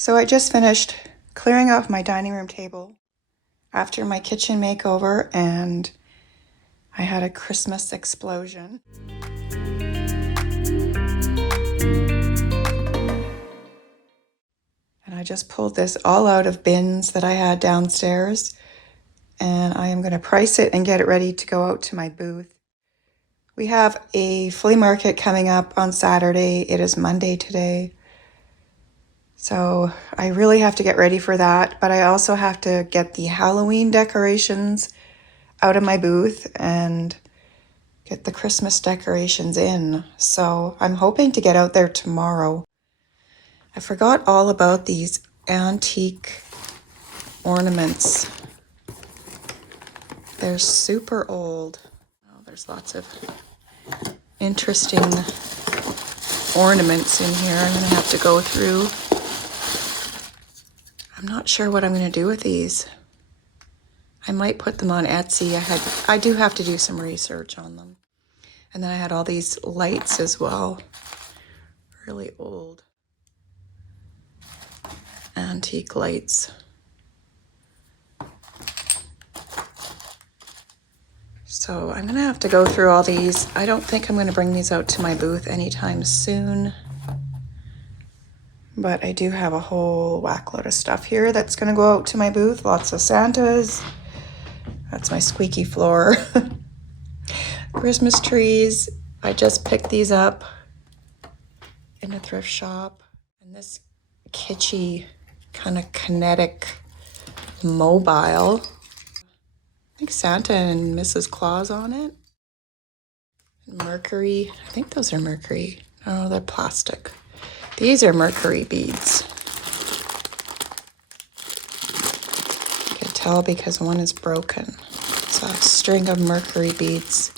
So I just finished clearing off my dining room table after my kitchen makeover, and I had a Christmas explosion. And I just pulled this all out of bins that I had downstairs, and I am going to price it and get it ready to go out to my booth. We have a flea market coming up on Saturday. It is Monday today. So I really have to get ready for that, but I also have to get the Halloween decorations out of my booth and get the Christmas decorations in. So I'm hoping to get out there tomorrow. I forgot all about these antique ornaments. They're super old. Oh, there's lots of interesting ornaments in here. I'm gonna have to go through. I'm not sure what I'm going to do with these. I might put them on Etsy. I do have to do some research on them. And then I had all these lights as well. Really old antique lights. So I'm going to have to go through all these. I don't think I'm going to bring these out to my booth anytime soon. But I do have a whole whack load of stuff here that's going to go out to my booth. Lots of Santas. That's my squeaky floor. Christmas trees. I just picked these up in a thrift shop. And this kitschy kind of kinetic mobile. I think Santa and Mrs. Claus on it. Mercury. I think those are mercury. Oh, they're plastic. These are mercury beads. You can tell because one is broken. It's a string of mercury beads.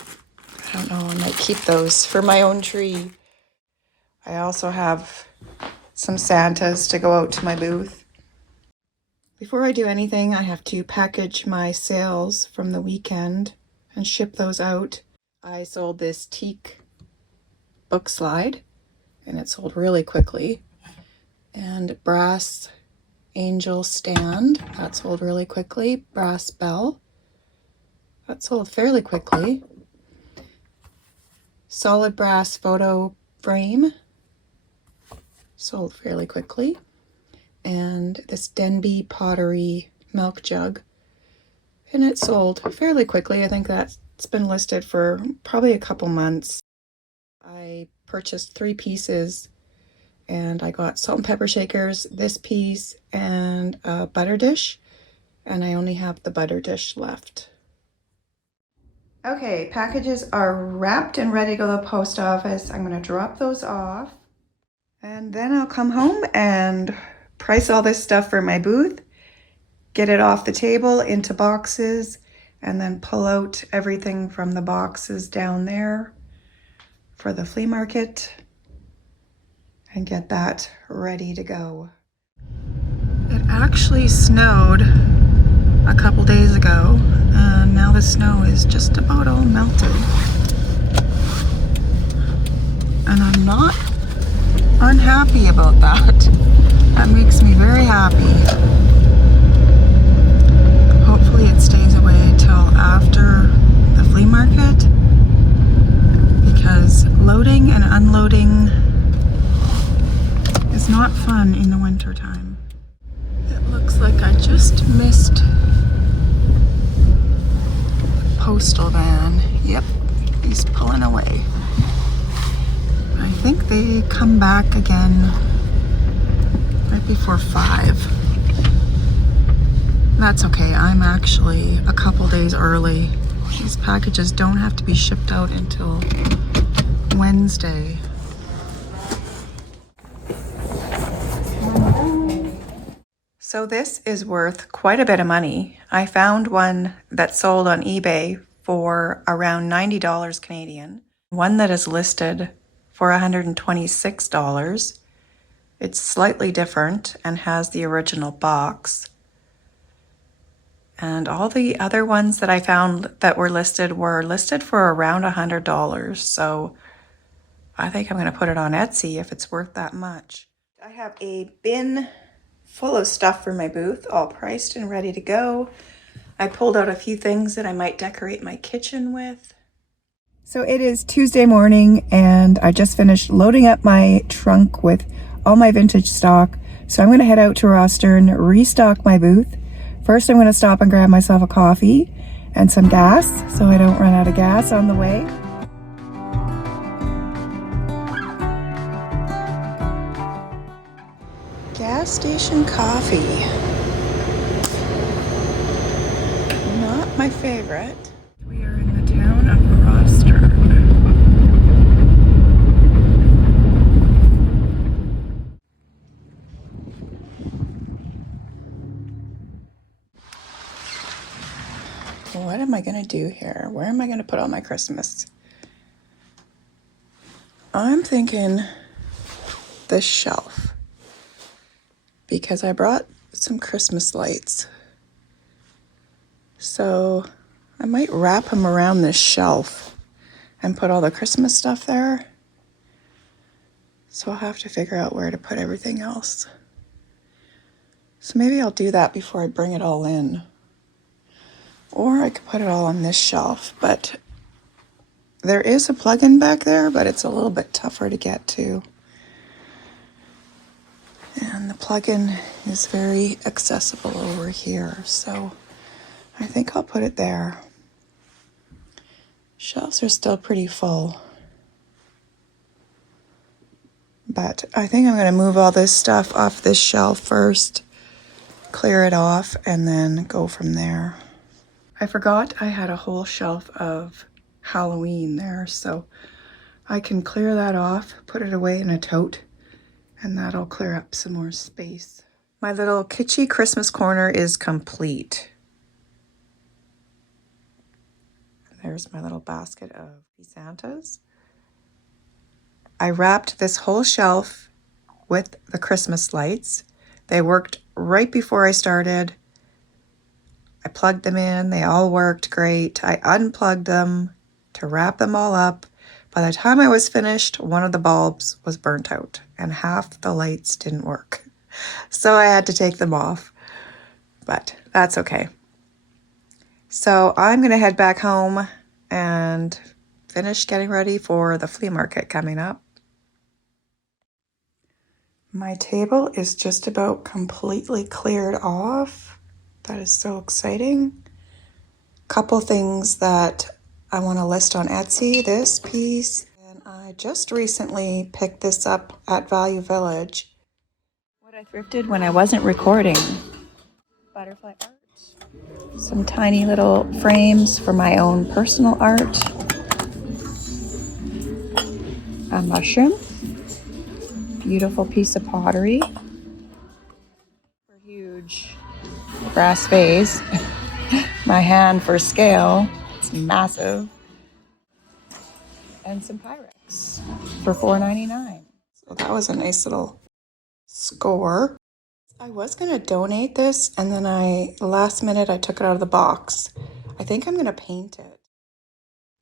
I don't know, I might keep those for my own tree. I also have some Santas to go out to my booth. Before I do anything, I have to package my sales from the weekend and ship those out. I sold this teak book slide, and it sold really quickly. And brass angel stand, that sold really quickly. Brass bell, that sold fairly quickly. Solid brass photo frame, sold fairly quickly. And this Denby pottery milk jug, and it sold fairly quickly. I think that's been listed for probably a couple months. I purchased 3 pieces, and I got salt and pepper shakers, this piece, and a butter dish, and I only have the butter dish left. Okay, packages are wrapped and ready to go to the post office. I'm going to drop those off, and then I'll come home and price all this stuff for my booth, get it off the table into boxes, and then pull out everything from the boxes down there for the flea market and get that ready to go. It actually snowed a couple days ago, and now the snow is just about all melted. And I'm not unhappy about that. That makes me very happy. Hopefully it stays away till after the flea market, because loading and unloading is not fun in the winter time. It looks like I just missed the postal van. Yep, he's pulling away. I think they come back again right before 5. That's okay, I'm actually a couple days early. These packages don't have to be shipped out until Wednesday. So this is worth quite a bit of money. I found one that sold on eBay for around $90 Canadian. One that is listed for $126. It's slightly different and has the original box. And all the other ones that I found that were listed for around $100. So I think I'm going to put it on Etsy if it's worth that much. I have a bin full of stuff for my booth, all priced and ready to go. I pulled out a few things that I might decorate my kitchen with. So it is Tuesday morning and I just finished loading up my trunk with all my vintage stock. So I'm going to head out to Roster and restock my booth. First, I'm going to stop and grab myself a coffee and some gas so I don't run out of gas on the way. Gas station coffee. Not my favorite. We are in the town of Roster. What am I going to do here? Where am I going to put all my Christmas? I'm thinking this shelf because I brought some Christmas lights. So I might wrap them around this shelf and put all the Christmas stuff there. So I'll have to figure out where to put everything else. So maybe I'll do that before I bring it all in. Or I could put it all on this shelf, but there is a plug-in back there, but it's a little bit tougher to get to. And the plug-in is very accessible over here, so I think I'll put it there. Shelves are still pretty full. But I think I'm going to move all this stuff off this shelf first, clear it off, and then go from there. I forgot I had a whole shelf of Halloween there, so I can clear that off, put it away in a tote, and that'll clear up some more space. My little kitschy Christmas corner is complete. There's my little basket of Santas. I wrapped this whole shelf with the Christmas lights. They worked right before I started. I plugged them in, they all worked great. I unplugged them to wrap them all up. By the time I was finished, one of the bulbs was burnt out and half the lights didn't work. So I had to take them off, but that's okay. So I'm gonna head back home and finish getting ready for the flea market coming up. My table is just about completely cleared off. That is so exciting. Couple things that I want to list on Etsy. This piece, and I just recently picked this up at Value Village. What I thrifted when I wasn't recording. Butterfly art. Some tiny little frames for my own personal art. A mushroom. Beautiful piece of pottery. Huge brass vase. My hand for scale. It's massive. And some Pyrex for $4.99. So that was a nice little score. I was going to donate this, and then last minute I took it out of the box. I think I'm going to paint it.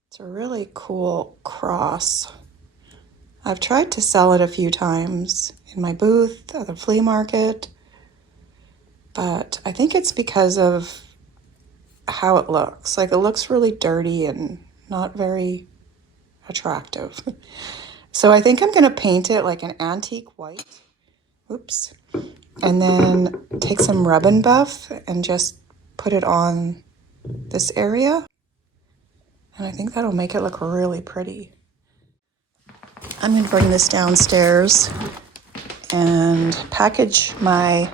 It's a really cool cross. I've tried to sell it a few times in my booth at the flea market, but I think it's because of how it looks. Like, it looks really dirty and not very attractive. So I think I'm going to paint it like an antique white. Oops. And then take some Rub and Buff and just put it on this area. And I think that'll make it look really pretty. I'm going to bring this downstairs and package my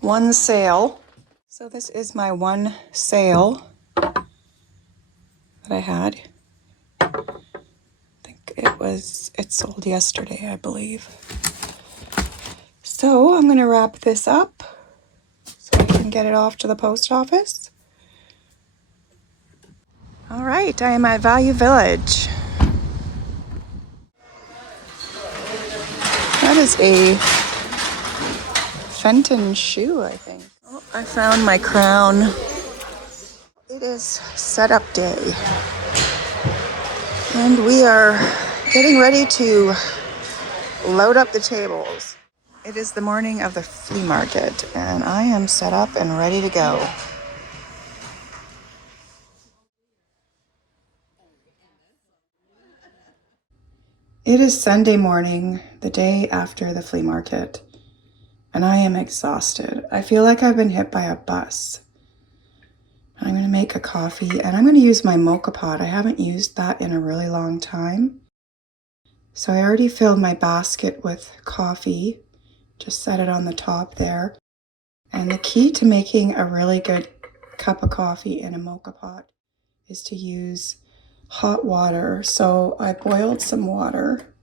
one sale. So this is my one sale that I had. I think it sold yesterday, I believe. So I'm going to wrap this up so I can get it off to the post office. All right, I am at Value Village. That is a Fenton shoe, I think. Oh, I found my crown. It is setup day. And we are getting ready to load up the tables. It is the morning of the flea market, and I am set up and ready to go. It is Sunday morning, the day after the flea market, and I am exhausted. I feel like I've been hit by a bus. I'm going to make a coffee, and I'm going to use my mocha pot. I haven't used that in a really long time. So I already filled my basket with coffee. Just set it on the top there. And the key to making a really good cup of coffee in a mocha pot is to use hot water. So I boiled some water.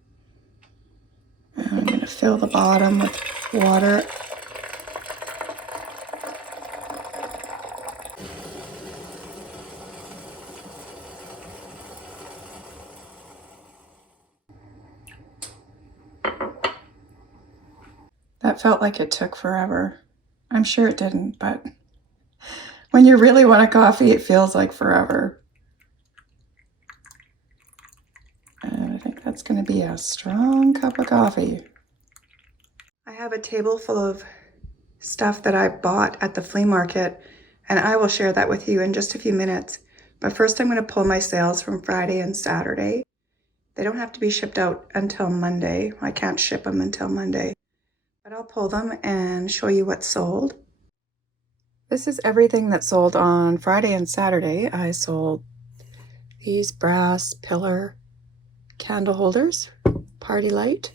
And I'm going to fill the bottom with water. That felt like it took forever. I'm sure it didn't, but when you really want a coffee, it feels like forever. And I think that's going to be a strong cup of coffee. I have a table full of stuff that I bought at the flea market, and I will share that with you in just a few minutes. But first I'm going to pull my sales from Friday and Saturday. They don't have to be shipped out until Monday. I can't ship them until Monday. But I'll pull them and show you what's sold. This is everything that sold on Friday and Saturday. I sold these brass pillar candle holders, party light,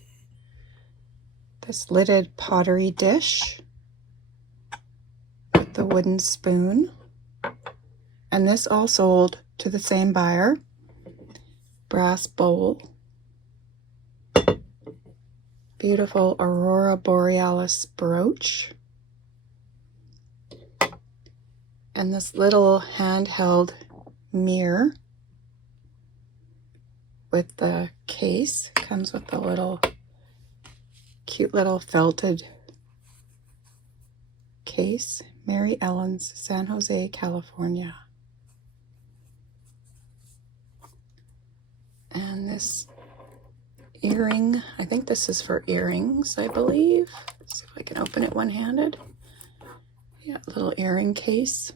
this lidded pottery dish with the wooden spoon, and this all sold to the same buyer, brass bowl, beautiful Aurora Borealis brooch, and this little handheld mirror with the case. Comes with the little cute little felted case. Mary Ellen's, San Jose, California. And this earring, I think this is for earrings, I believe. Let's see if I can open it one-handed. Yeah, little earring case.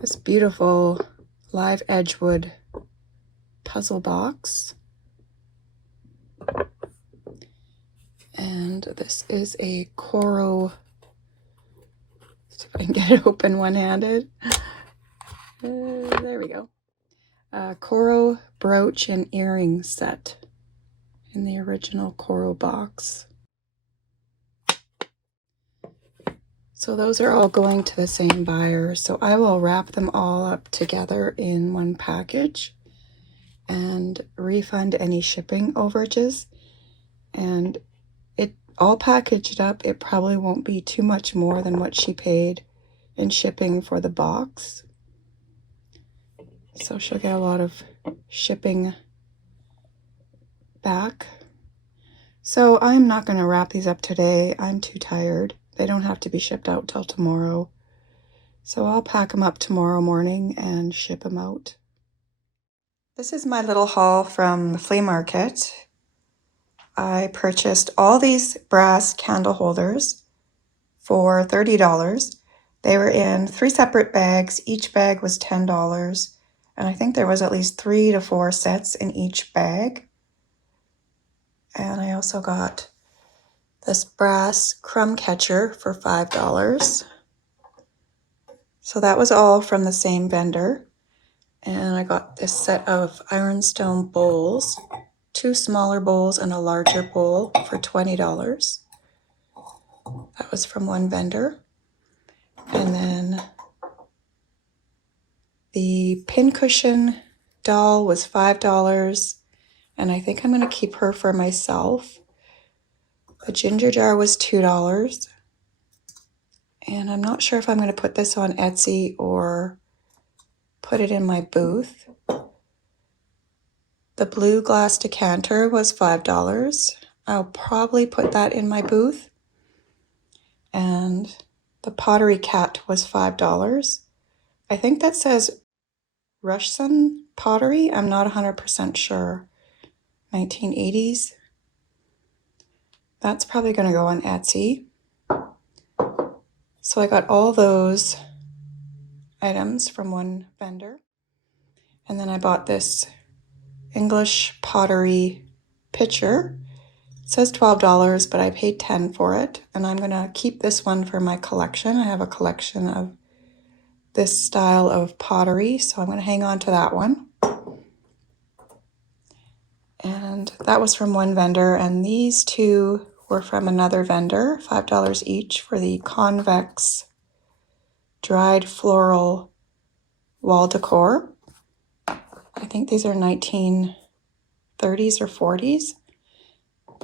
This beautiful live Edgewood puzzle box. And this is a Coro, see if I can get it open one-handed. There we go. Coro brooch and earring set in the original Coro box. So those are all going to the same buyer. So I will wrap them all up together in one package and refund any shipping overages. And it all packaged up, it probably won't be too much more than what she paid in shipping for the box. So she'll get a lot of shipping back. So I'm not going to wrap these up today. I'm too tired. They don't have to be shipped out till tomorrow. So I'll pack them up tomorrow morning and ship them out. This is my little haul from the flea market. I purchased all these brass candle holders for $30. They were in 3 separate bags. Each bag was $10. And I think there was at least 3 to 4 sets in each bag. And I also got this brass crumb catcher for $5. So that was all from the same vendor. And I got this set of ironstone bowls, 2 smaller bowls and a larger bowl for $20. That was from one vendor. And then the pincushion doll was $5. And I think I'm going to keep her for myself. The ginger jar was $2. And I'm not sure if I'm going to put this on Etsy or put it in my booth. The blue glass decanter was $5. I'll probably put that in my booth. And the pottery cat was $5. I think that says Russian pottery. I'm not 100% sure. 1980s. That's probably going to go on Etsy. So I got all those items from one vendor. And then I bought this English pottery pitcher. It says $12, but I paid $10 for it. And I'm going to keep this one for my collection. I have a collection of this style of pottery, so I'm going to hang on to that one. And that was from one vendor, and these two were from another vendor, $5 each for the convex dried floral wall decor. I think these are 1930s or 40s.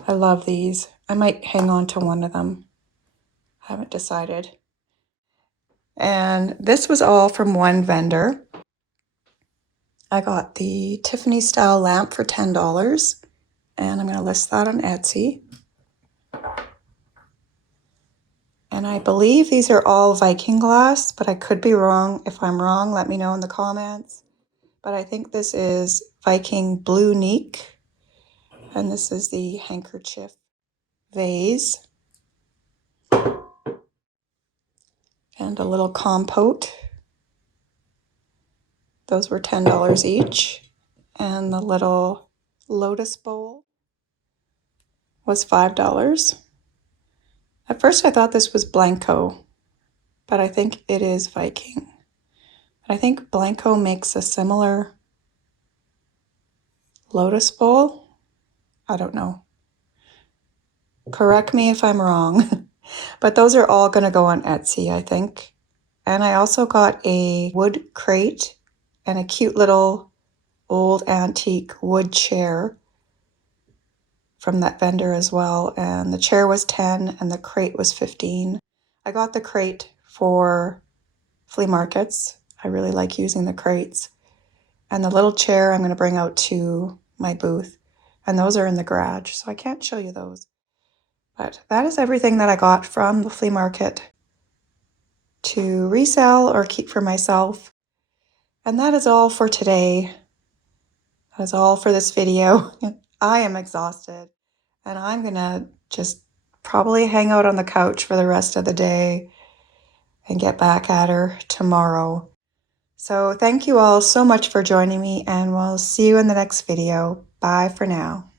I love these. I might hang on to one of them. I haven't decided. And this was all from one vendor. I got the Tiffany style lamp for $10, and I'm going to list that on Etsy. And I believe these are all Viking glass, but I could be wrong. If I'm wrong, let me know in the comments. But I think this is Viking Blue Neek, and this is the handkerchief vase. And a little compote. Those were $10 each. And the little lotus bowl was $5. At first I thought this was Blanco, but I think it is Viking. I think Blanco makes a similar lotus bowl. I don't know. Correct me if I'm wrong. But those are all going to go on Etsy, I think. And I also got a wood crate and a cute little old antique wood chair from that vendor as well. And the chair was $10 and the crate was $15. I got the crate for flea markets. I really like using the crates. And the little chair I'm going to bring out to my booth. And those are in the garage, so I can't show you those. But that is everything that I got from the flea market to resell or keep for myself. And that is all for today. That is all for this video. I am exhausted, and I'm going to just probably hang out on the couch for the rest of the day and get back at her tomorrow. So thank you all so much for joining me, and we'll see you in the next video. Bye for now.